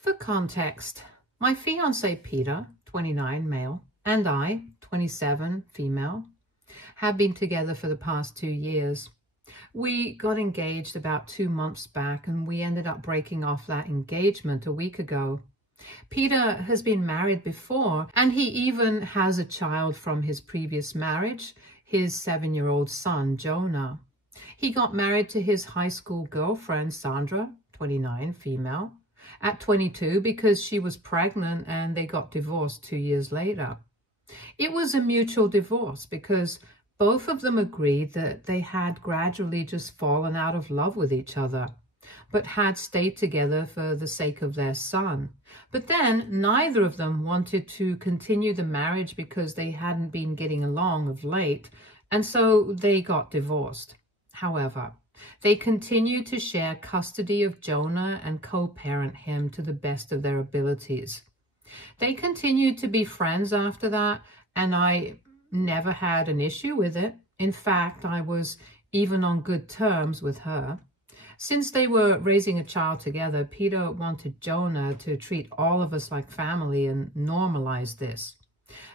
For context, my fiance Peter, 29 male, and I, 27 female, have been together for the past 2 years. We got engaged about 2 months back, and we ended up breaking off that engagement a week ago. Peter has been married before, and he even has a child from his previous marriage, his 7-year-old son, Jonah. He got married to his high school girlfriend, Sandra, 29 female, at 22 because she was pregnant, and they got divorced 2 years later. It was a mutual divorce because both of them agreed that they had gradually just fallen out of love with each other, but had stayed together for the sake of their son. But then neither of them wanted to continue the marriage because they hadn't been getting along of late, and so they got divorced. However, they continued to share custody of Jonah and co-parent him to the best of their abilities. They continued to be friends after that, and I never had an issue with it. In fact, I was even on good terms with her. Since they were raising a child together, Peter wanted Jonah to treat all of us like family and normalize this.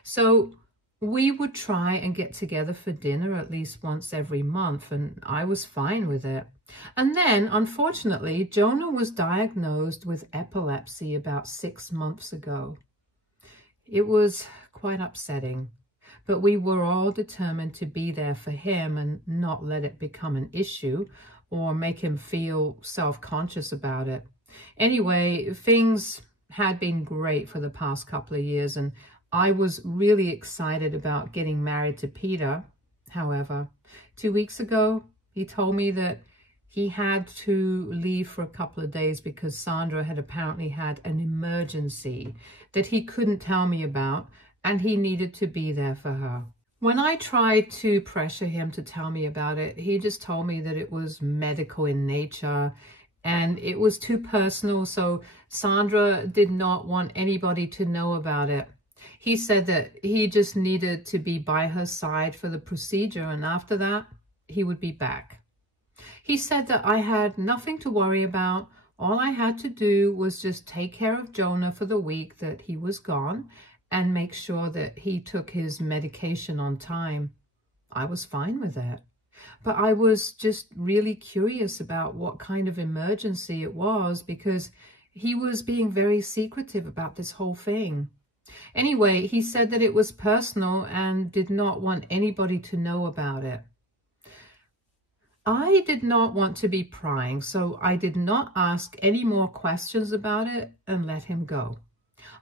So we would try and get together for dinner at least once every month, and I was fine with it. And then, unfortunately, Jonah was diagnosed with epilepsy about 6 months ago. It was quite upsetting, but we were all determined to be there for him and not let it become an issue or make him feel self-conscious about it. Anyway, things had been great for the past couple of years, and I was really excited about getting married to Peter. However, 2 weeks ago, he told me that he had to leave for a couple of days because Sandra had apparently had an emergency that he couldn't tell me about, and he needed to be there for her. When I tried to pressure him to tell me about it, he just told me that it was medical in nature and it was too personal, so Sandra did not want anybody to know about it. He said that he just needed to be by her side for the procedure, and after that, he would be back. He said that I had nothing to worry about. All I had to do was just take care of Jonah for the week that he was gone and make sure that he took his medication on time. I was fine with that. But I was just really curious about what kind of emergency it was because he was being very secretive about this whole thing. Anyway, he said that it was personal and did not want anybody to know about it. I did not want to be prying, so I did not ask any more questions about it and let him go.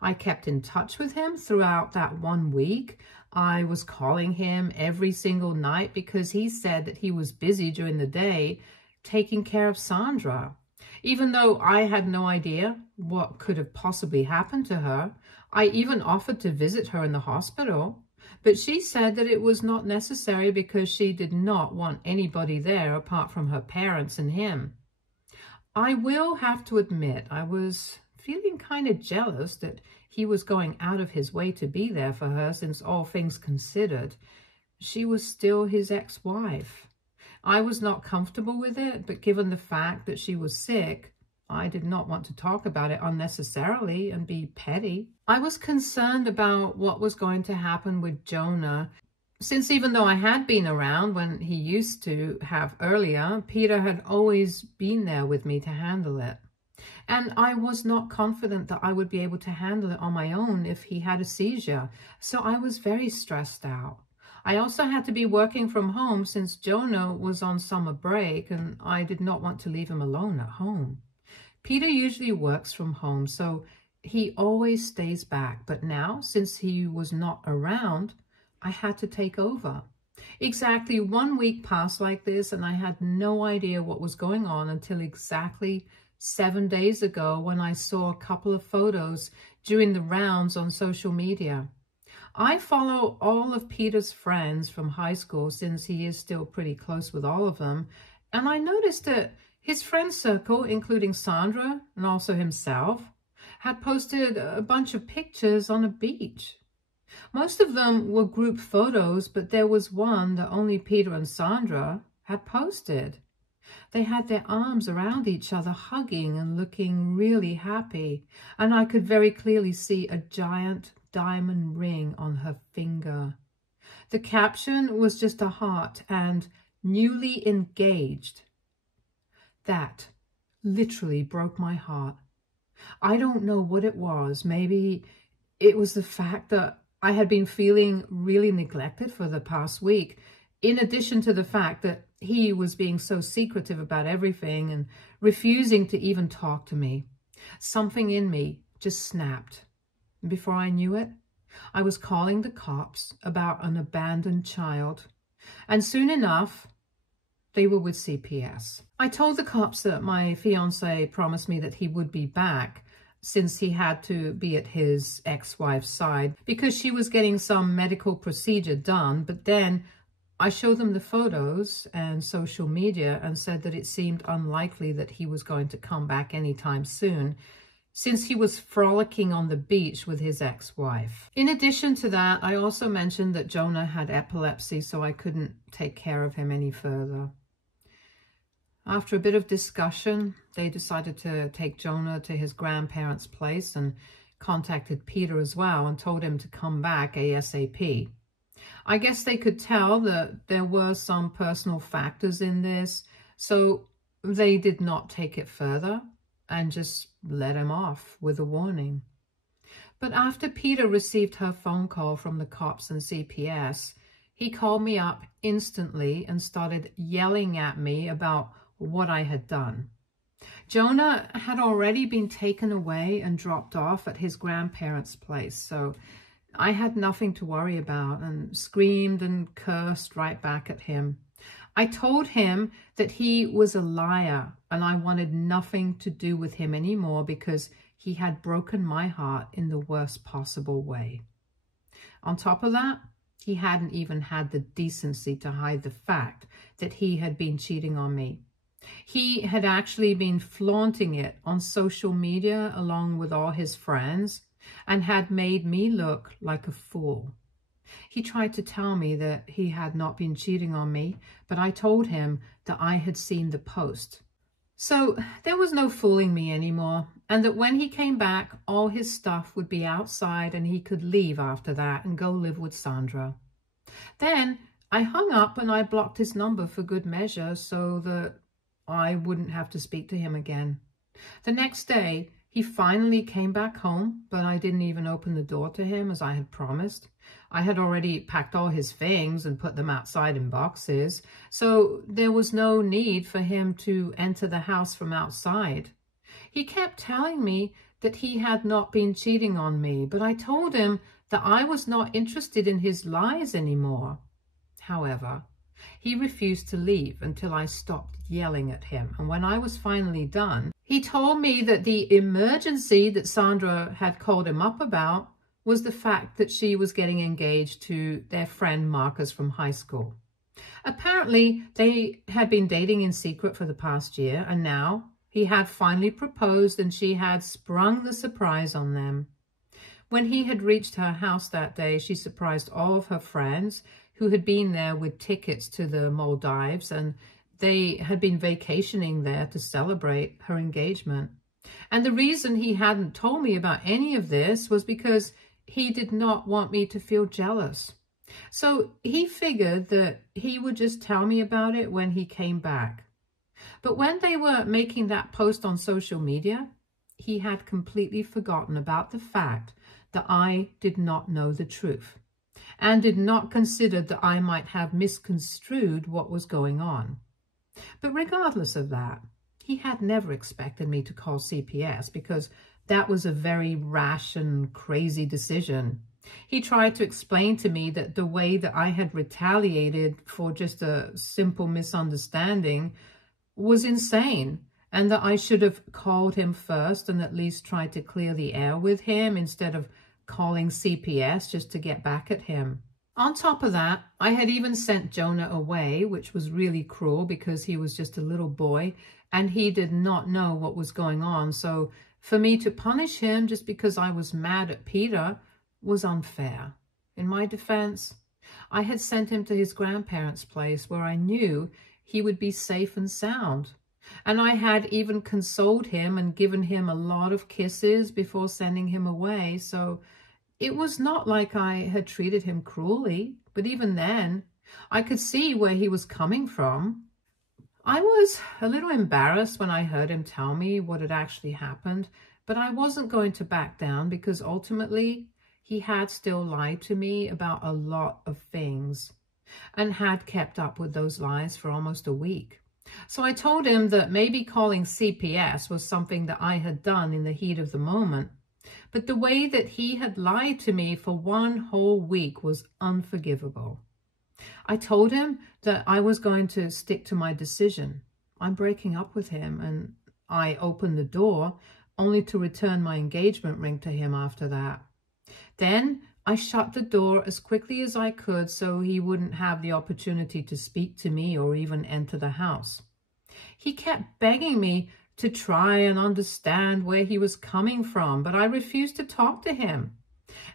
I kept in touch with him throughout that 1 week. I was calling him every single night because he said that he was busy during the day taking care of Sandra. Even though I had no idea what could have possibly happened to her, I even offered to visit her in the hospital, but she said that it was not necessary because she did not want anybody there apart from her parents and him. I will have to admit I was feeling kind of jealous that he was going out of his way to be there for her, since all things considered, she was still his ex-wife. I was not comfortable with it, but given the fact that she was sick, I did not want to talk about it unnecessarily and be petty. I was concerned about what was going to happen with Jonah, since even though I had been around when he used to have earlier, Peter had always been there with me to handle it. And I was not confident that I would be able to handle it on my own if he had a seizure, so I was very stressed out. I also had to be working from home since Jonah was on summer break, and I did not want to leave him alone at home. Peter usually works from home, so he always stays back, but now, since he was not around, I had to take over. Exactly 1 week passed like this, and I had no idea what was going on until exactly 7 days ago when I saw a couple of photos during the rounds on social media. I follow all of Peter's friends from high school since he is still pretty close with all of them, and I noticed that his friend circle, including Sandra and also himself, had posted a bunch of pictures on a beach. Most of them were group photos, but there was one that only Peter and Sandra had posted. They had their arms around each other, hugging and looking really happy, and I could very clearly see a giant diamond ring on her finger. The caption was just a heart and "newly engaged." That literally broke my heart. I don't know what it was. Maybe it was the fact that I had been feeling really neglected for the past week, in addition to the fact that he was being so secretive about everything and refusing to even talk to me. Something in me just snapped. And before I knew it, I was calling the cops about an abandoned child. And soon enough, they were with CPS. I told the cops that my fiancé promised me that he would be back, since he had to be at his ex-wife's side because she was getting some medical procedure done. But then I showed them the photos and social media and said that it seemed unlikely that he was going to come back anytime soon, since he was frolicking on the beach with his ex-wife. In addition to that, I also mentioned that Jonah had epilepsy, so I couldn't take care of him any further. After a bit of discussion, they decided to take Jonah to his grandparents' place and contacted Peter as well and told him to come back ASAP. I guess they could tell that there were some personal factors in this, so they did not take it further and just let him off with a warning. But after Peter received her phone call from the cops and CPS, he called me up instantly and started yelling at me about what I had done. Jonah had already been taken away and dropped off at his grandparents' place, so I had nothing to worry about, and screamed and cursed right back at him. I told him that he was a liar and I wanted nothing to do with him anymore because he had broken my heart in the worst possible way. On top of that, he hadn't even had the decency to hide the fact that he had been cheating on me. He had actually been flaunting it on social media along with all his friends and had made me look like a fool. He tried to tell me that he had not been cheating on me, but I told him that I had seen the post. So there was no fooling me anymore, and that when he came back, all his stuff would be outside and he could leave after that and go live with Sandra. Then I hung up and I blocked his number for good measure so that I wouldn't have to speak to him again. The next day, he finally came back home, but I didn't even open the door to him as I had promised. I had already packed all his things and put them outside in boxes, so there was no need for him to enter the house from outside. He kept telling me that he had not been cheating on me, but I told him that I was not interested in his lies anymore. However, he refused to leave until I stopped yelling at him, and when I was finally done, he told me that the emergency that Sandra had called him up about was the fact that she was getting engaged to their friend Marcus from high school. Apparently, they had been dating in secret for the past year, and now he had finally proposed and she had sprung the surprise on them. When he had reached her house that day, she surprised all of her friends who had been there with tickets to the Maldives, and they had been vacationing there to celebrate her engagement. And the reason he hadn't told me about any of this was because he did not want me to feel jealous. So he figured that he would just tell me about it when he came back. But when they were making that post on social media, he had completely forgotten about the fact that I did not know the truth and did not consider that I might have misconstrued what was going on. But regardless of that, he had never expected me to call CPS because that was a very rash and crazy decision. He tried to explain to me that the way that I had retaliated for just a simple misunderstanding was insane, and that I should have called him first and at least tried to clear the air with him instead of calling CPS just to get back at him. On top of that, I had even sent Jonah away, which was really cruel because he was just a little boy and he did not know what was going on. So for me to punish him just because I was mad at Peter was unfair. In my defense, I had sent him to his grandparents' place where I knew he would be safe and sound. And I had even consoled him and given him a lot of kisses before sending him away. So it was not like I had treated him cruelly, but even then, I could see where he was coming from. I was a little embarrassed when I heard him tell me what had actually happened, but I wasn't going to back down because ultimately he had still lied to me about a lot of things and had kept up with those lies for almost a week. So I told him that maybe calling CPS was something that I had done in the heat of the moment, but the way that he had lied to me for one whole week was unforgivable. I told him that I was going to stick to my decision. I'm breaking up with him, and I opened the door only to return my engagement ring to him after that. Then I shut the door as quickly as I could so he wouldn't have the opportunity to speak to me or even enter the house. He kept begging me to try and understand where he was coming from, but I refused to talk to him.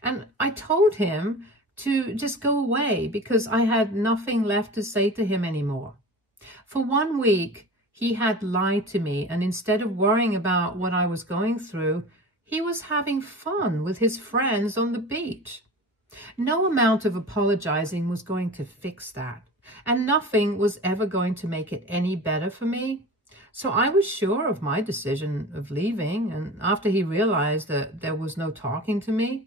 And I told him to just go away because I had nothing left to say to him anymore. For 1 week, he had lied to me, and instead of worrying about what I was going through, he was having fun with his friends on the beach. No amount of apologizing was going to fix that, and nothing was ever going to make it any better for me. So I was sure of my decision of leaving, and after he realized that there was no talking to me,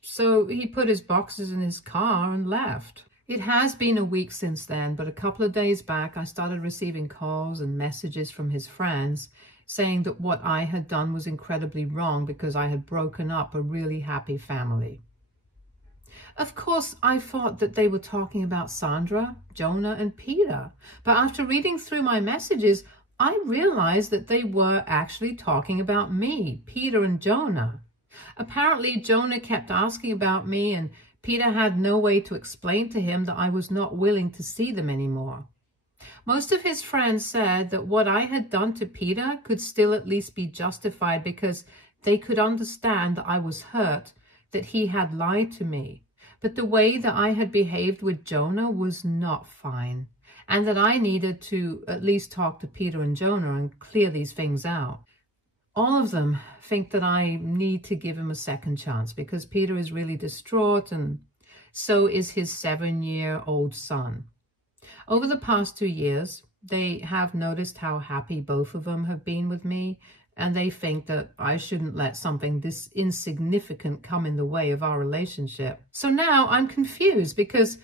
so he put his boxes in his car and left. It has been a week since then, but a couple of days back, I started receiving calls and messages from his friends saying that what I had done was incredibly wrong because I had broken up a really happy family. Of course, I thought that they were talking about Sandra, Jonah, and Peter, but after reading through my messages, I realized that they were actually talking about me, Peter and Jonah. Apparently, Jonah kept asking about me, and Peter had no way to explain to him that I was not willing to see them anymore. Most of his friends said that what I had done to Peter could still at least be justified because they could understand that I was hurt, that he had lied to me. But the way that I had behaved with Jonah was not fine, and that I needed to at least talk to Peter and Jonah and clear these things out. All of them think that I need to give him a second chance because Peter is really distraught, and so is his 7-year-old son. Over the past 2 years, they have noticed how happy both of them have been with me, and they think that I shouldn't let something this insignificant come in the way of our relationship. So now I'm confused because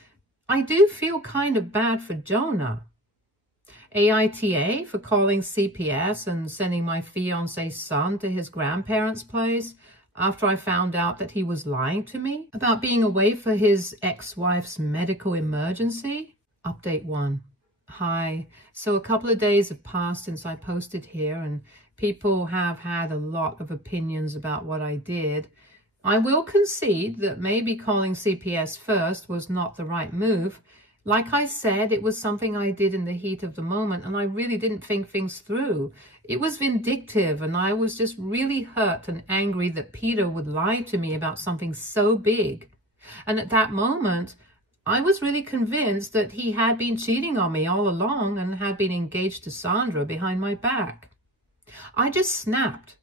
I do feel kind of bad for Jonah. AITA for calling CPS and sending my fiancé's son to his grandparents' place after I found out that he was lying to me about being away for his ex-wife's medical emergency. Update 1. Hi. So a couple of days have passed since I posted here, and people have had a lot of opinions about what I did. I will concede that maybe calling CPS first was not the right move. Like I said, it was something I did in the heat of the moment, and I really didn't think things through. It was vindictive, and I was just really hurt and angry that Peter would lie to me about something so big. And at that moment, I was really convinced that he had been cheating on me all along and had been engaged to Sandra behind my back. I just snapped,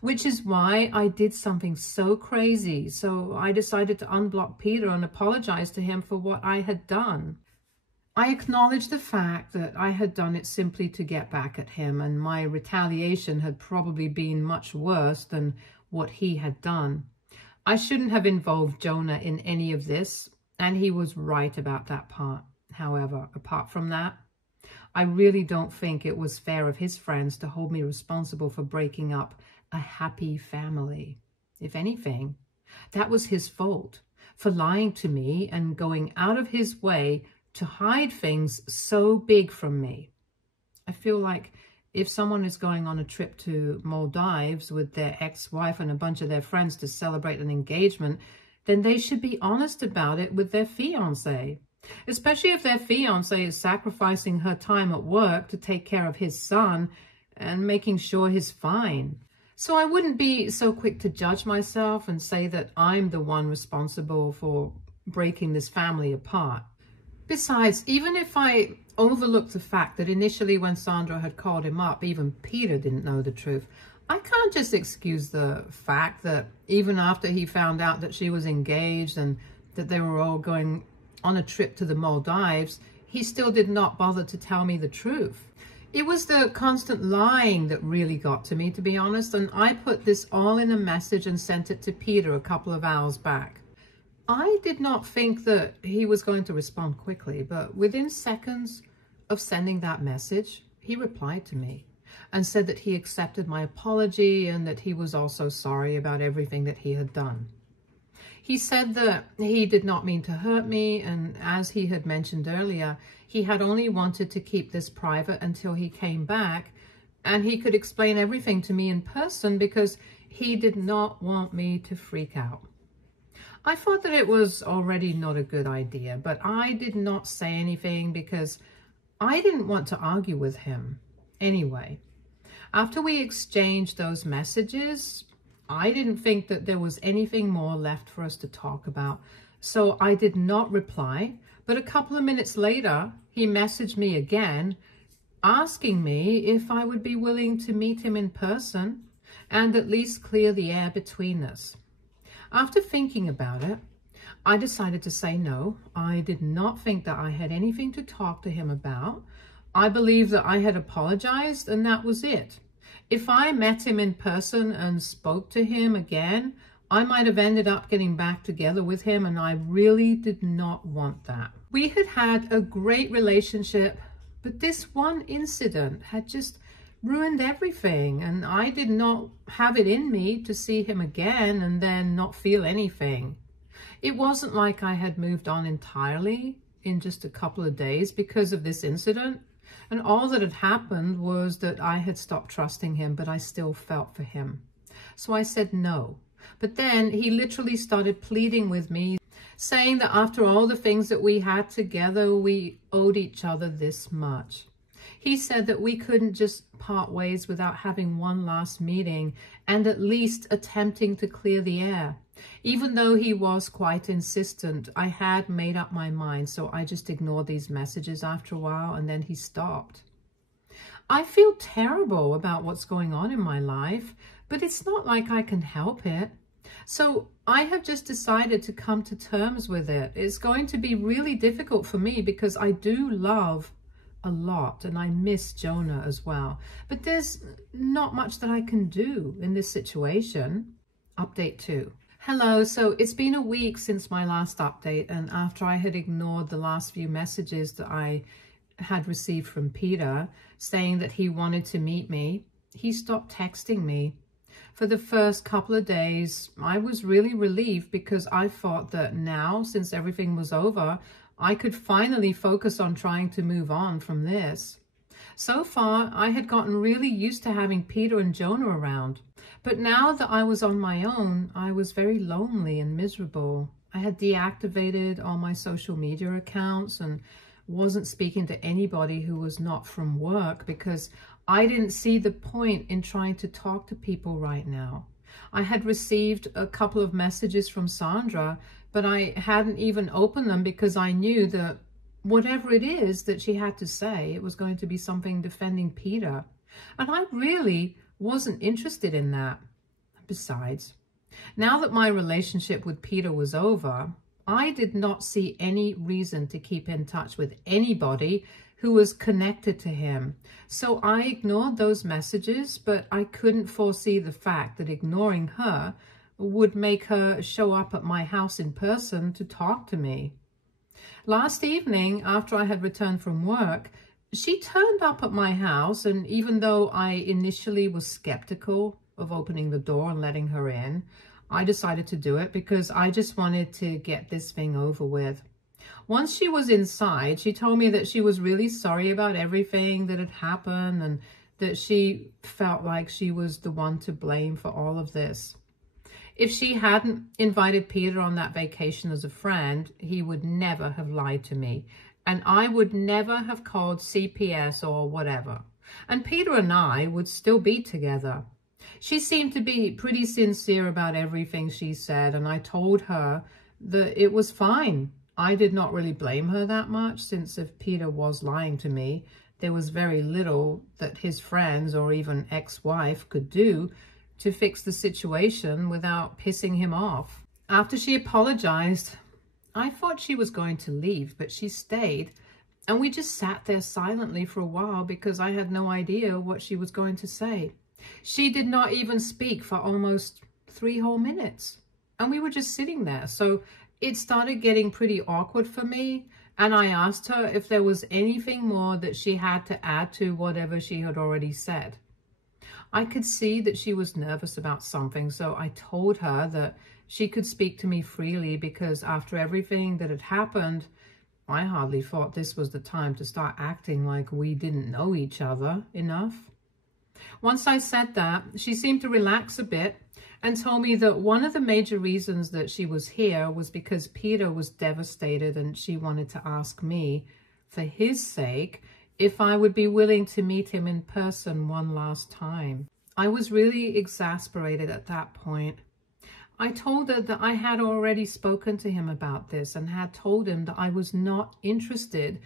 which is why I did something so crazy. So I decided to unblock Peter and apologize to him for what I had done. I acknowledged the fact that I had done it simply to get back at him, and my retaliation had probably been much worse than what he had done. I shouldn't have involved Jonah in any of this, and he was right about that part. However, apart from that, I really don't think it was fair of his friends to hold me responsible for breaking up a happy family. If anything, that was his fault for lying to me and going out of his way to hide things so big from me. I feel like if someone is going on a trip to Maldives with their ex-wife and a bunch of their friends to celebrate an engagement, then they should be honest about it with their fiancé, especially if their fiancé is sacrificing her time at work to take care of his son and making sure he's fine. So I wouldn't be so quick to judge myself and say that I'm the one responsible for breaking this family apart. Besides, even if I overlook the fact that initially when Sandra had called him up, even Peter didn't know the truth, I can't just excuse the fact that even after he found out that she was engaged and that they were all going on a trip to the Maldives, he still did not bother to tell me the truth. It was the constant lying that really got to me, to be honest, and I put this all in a message and sent it to Peter a couple of hours back. I did not think that he was going to respond quickly, but within seconds of sending that message, he replied to me and said that he accepted my apology and that he was also sorry about everything that he had done. He said that he did not mean to hurt me, and as he had mentioned earlier, he had only wanted to keep this private until he came back and he could explain everything to me in person because he did not want me to freak out. I thought that it was already not a good idea, but I did not say anything because I didn't want to argue with him. Anyway, after we exchanged those messages, I didn't think that there was anything more left for us to talk about, so I did not reply. But a couple of minutes later, he messaged me again, asking me if I would be willing to meet him in person and at least clear the air between us. After thinking about it, I decided to say no. I did not think that I had anything to talk to him about. I believed that I had apologized and that was it. If I met him in person and spoke to him again, I might have ended up getting back together with him, and I really did not want that. We had had a great relationship, but this one incident had just ruined everything, and I did not have it in me to see him again and then not feel anything. It wasn't like I had moved on entirely in just a couple of days because of this incident. And all that had happened was that I had stopped trusting him, but I still felt for him. So I said no. But then he literally started pleading with me, saying that after all the things that we had together, we owed each other this much. He said that we couldn't just part ways without having one last meeting and at least attempting to clear the air. Even though he was quite insistent, I had made up my mind, so I just ignored these messages after a while, and then he stopped. I feel terrible about what's going on in my life, but it's not like I can help it. So I have just decided to come to terms with it. It's going to be really difficult for me because I do love a lot and I miss Jonah as well. But there's not much that I can do in this situation. Update 2. Hello, so it's been a week since my last update, and after I had ignored the last few messages that I had received from Peter saying that he wanted to meet me, he stopped texting me. For the first couple of days, I was really relieved because I thought that now, since everything was over, I could finally focus on trying to move on from this. So far, I had gotten really used to having Peter and Jonah around. But now that I was on my own, I was very lonely and miserable. I had deactivated all my social media accounts and wasn't speaking to anybody who was not from work because I didn't see the point in trying to talk to people right now. I had received a couple of messages from Sandra, but I hadn't even opened them because I knew that whatever it is that she had to say, it was going to be something defending Peter. And I really wasn't interested in that. Besides, now that my relationship with Peter was over, I did not see any reason to keep in touch with anybody who was connected to him. So I ignored those messages, but I couldn't foresee the fact that ignoring her would make her show up at my house in person to talk to me. Last evening, after I had returned from work, she turned up at my house, and even though I initially was skeptical of opening the door and letting her in, I decided to do it because I just wanted to get this thing over with. Once she was inside, she told me that she was really sorry about everything that had happened and that she felt like she was the one to blame for all of this. If she hadn't invited Peter on that vacation as a friend, he would never have lied to me. And I would never have called CPS or whatever. And Peter and I would still be together. She seemed to be pretty sincere about everything she said, and I told her that it was fine. I did not really blame her that much, since if Peter was lying to me, there was very little that his friends or even ex-wife could do to fix the situation without pissing him off. After she apologized, I thought she was going to leave, but she stayed, and we just sat there silently for a while because I had no idea what she was going to say. She did not even speak for almost 3 whole minutes, and we were just sitting there. So it started getting pretty awkward for me, and I asked her if there was anything more that she had to add to whatever she had already said. I could see that she was nervous about something, so I told her that she could speak to me freely because after everything that had happened, I hardly thought this was the time to start acting like we didn't know each other enough. Once I said that, she seemed to relax a bit and told me that one of the major reasons that she was here was because Peter was devastated, and she wanted to ask me, for his sake, if I would be willing to meet him in person one last time. I was really exasperated at that point. I told her that I had already spoken to him about this and had told him that I was not interested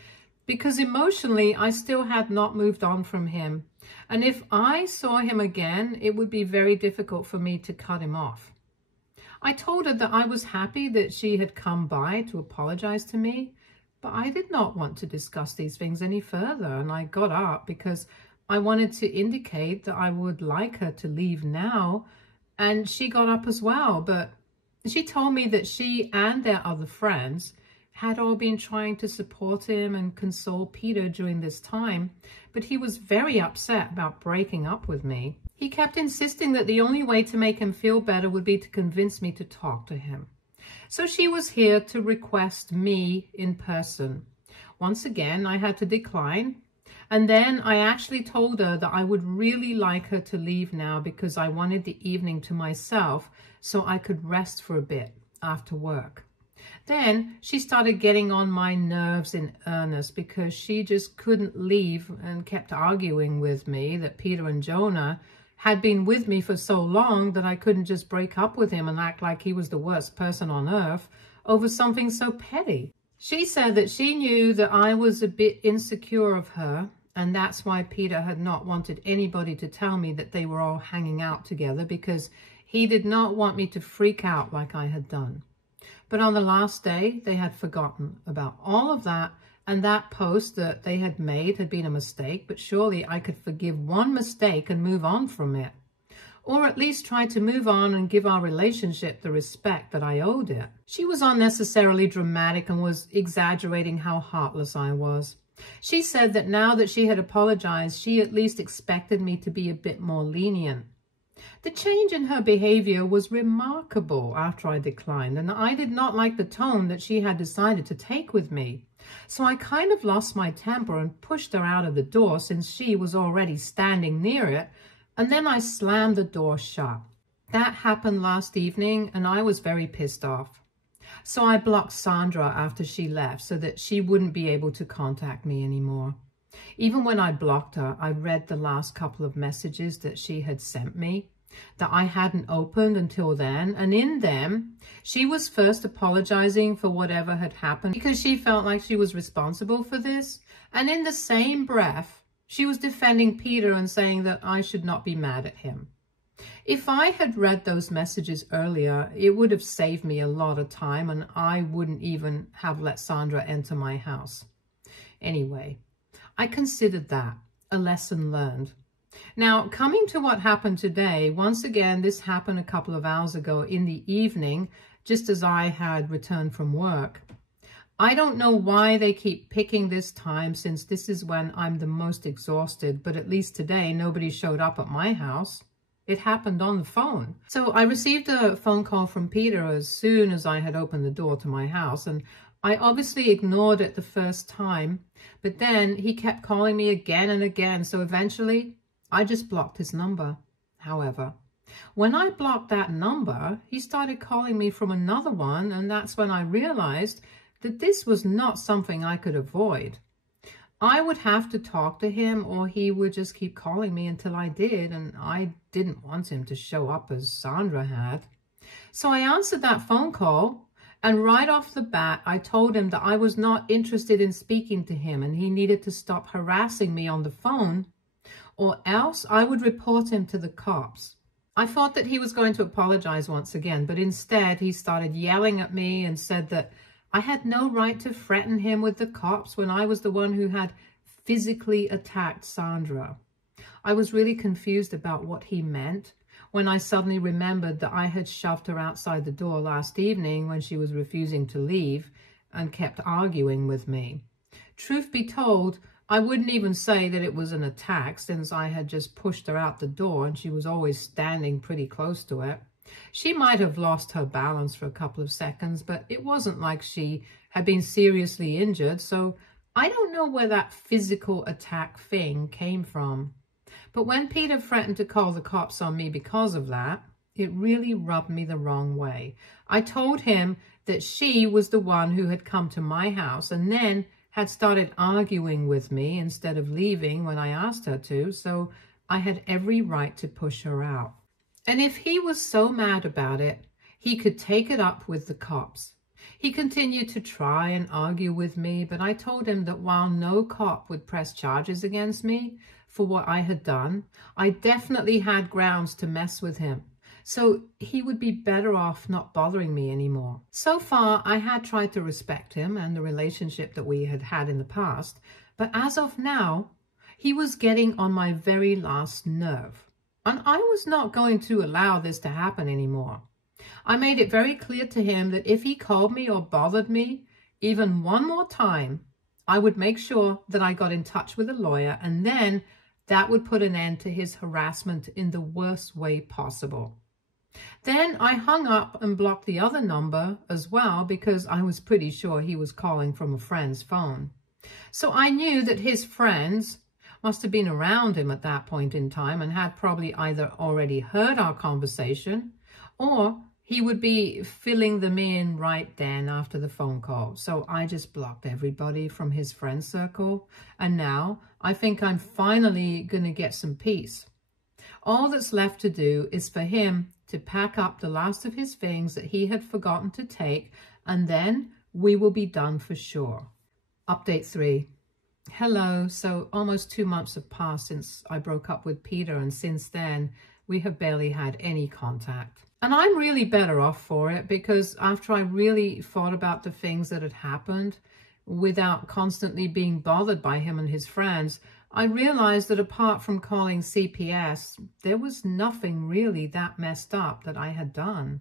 because emotionally I still had not moved on from him. And if I saw him again, it would be very difficult for me to cut him off. I told her that I was happy that she had come by to apologize to me, but I did not want to discuss these things any further, and I got up because I wanted to indicate that I would like her to leave now, and she got up as well. But she told me that she and their other friends had all been trying to support him and console Peter during this time, but he was very upset about breaking up with me. He kept insisting that the only way to make him feel better would be to convince me to talk to him. So she was here to request me in person. Once again, I had to decline. And then I actually told her that I would really like her to leave now because I wanted the evening to myself so I could rest for a bit after work. Then she started getting on my nerves in earnest because she just couldn't leave and kept arguing with me that Peter and Jonah had been with me for so long that I couldn't just break up with him and act like he was the worst person on earth over something so petty. She said that she knew that I was a bit insecure of her, and that's why Peter had not wanted anybody to tell me that they were all hanging out together, because he did not want me to freak out like I had done. But on the last day, they had forgotten about all of that, and that post that they had made had been a mistake, but surely I could forgive one mistake and move on from it. Or at least try to move on and give our relationship the respect that I owed it. She was unnecessarily dramatic and was exaggerating how heartless I was. She said that now that she had apologized, she at least expected me to be a bit more lenient. The change in her behavior was remarkable after I declined, and I did not like the tone that she had decided to take with me. So I kind of lost my temper and pushed her out of the door since she was already standing near it, and then I slammed the door shut. That happened last evening, and I was very pissed off. So I blocked Sandra after she left so that she wouldn't be able to contact me anymore. Even when I blocked her, I read the last couple of messages that she had sent me that I hadn't opened until then, and in them, she was first apologizing for whatever had happened because she felt like she was responsible for this, and in the same breath, she was defending Peter and saying that I should not be mad at him. If I had read those messages earlier, it would have saved me a lot of time, and I wouldn't even have let Sandra enter my house. Anyway, I considered that a lesson learned. Now, coming to what happened today, once again, this happened a couple of hours ago in the evening, just as I had returned from work. I don't know why they keep picking this time, since this is when I'm the most exhausted, but at least today nobody showed up at my house. It happened on the phone. So I received a phone call from Peter as soon as I had opened the door to my house, and I obviously ignored it the first time, but then he kept calling me again and again, so eventually I just blocked his number. However, when I blocked that number, he started calling me from another one, and that's when I realized that this was not something I could avoid. I would have to talk to him, or he would just keep calling me until I did, and I didn't want him to show up as Sandra had. So I answered that phone call, And right off the bat, I told him that I was not interested in speaking to him and he needed to stop harassing me on the phone, or else I would report him to the cops. I thought that he was going to apologize once again, but instead he started yelling at me and said that I had no right to threaten him with the cops when I was the one who had physically attacked Sandra. I was really confused about what he meant when I suddenly remembered that I had shoved her outside the door last evening when she was refusing to leave and kept arguing with me. Truth be told, I wouldn't even say that it was an attack, since I had just pushed her out the door and she was always standing pretty close to it. She might have lost her balance for a couple of seconds, but it wasn't like she had been seriously injured, so I don't know where that physical attack thing came from. But when Peter threatened to call the cops on me because of that, it really rubbed me the wrong way. I told him that she was the one who had come to my house and then had started arguing with me instead of leaving when I asked her to, so I had every right to push her out. And if he was so mad about it, he could take it up with the cops. He continued to try and argue with me, but I told him that while no cop would press charges against me for what I had done, I definitely had grounds to mess with him. So he would be better off not bothering me anymore. So far, I had tried to respect him and the relationship that we had had in the past, but as of now, he was getting on my very last nerve. And I was not going to allow this to happen anymore. I made it very clear to him that if he called me or bothered me even one more time, I would make sure that I got in touch with a lawyer, and then that would put an end to his harassment in the worst way possible. Then I hung up and blocked the other number as well, because I was pretty sure he was calling from a friend's phone. So I knew that his friends must have been around him at that point in time and had probably either already heard our conversation, or he would be filling them in right then after the phone call. So I just blocked everybody from his friend circle, and now I think I'm finally going to get some peace. All that's left to do is for him to pack up the last of his things that he had forgotten to take, and then we will be done for sure. Update 3. Hello. So almost 2 months have passed since I broke up with Peter, and since then we have barely had any contact. And I'm really better off for it, because after I really thought about the things that had happened without constantly being bothered by him and his friends, I realized that apart from calling CPS, there was nothing really that messed up that I had done.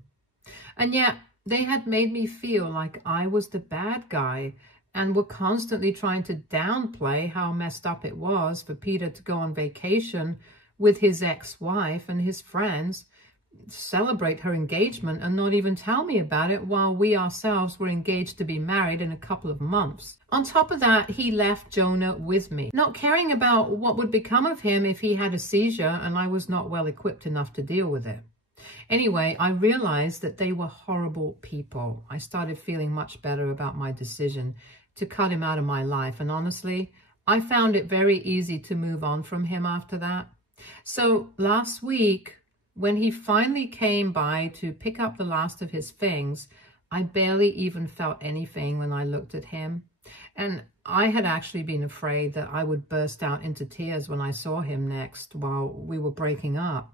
And yet they had made me feel like I was the bad guy and were constantly trying to downplay how messed up it was for Peter to go on vacation with his ex-wife and his friends, celebrate her engagement, and not even tell me about it while we ourselves were engaged to be married in a couple of months. On top of that, he left Jonah with me, not caring about what would become of him if he had a seizure and I was not well equipped enough to deal with it. Anyway, I realized that they were horrible people. I started feeling much better about my decision to cut him out of my life, and honestly, I found it very easy to move on from him after that. So last week, when he finally came by to pick up the last of his things, I barely even felt anything when I looked at him. And I had actually been afraid that I would burst out into tears when I saw him next while we were breaking up.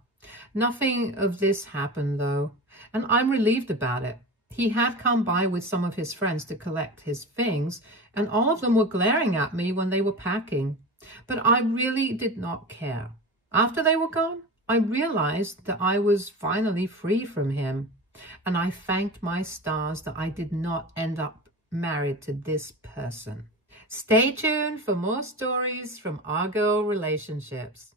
Nothing of this happened though, and I'm relieved about it. He had come by with some of his friends to collect his things, and all of them were glaring at me when they were packing. But I really did not care. After they were gone, I realized that I was finally free from him, and I thanked my stars that I did not end up married to this person. Stay tuned for more stories from our girl relationships.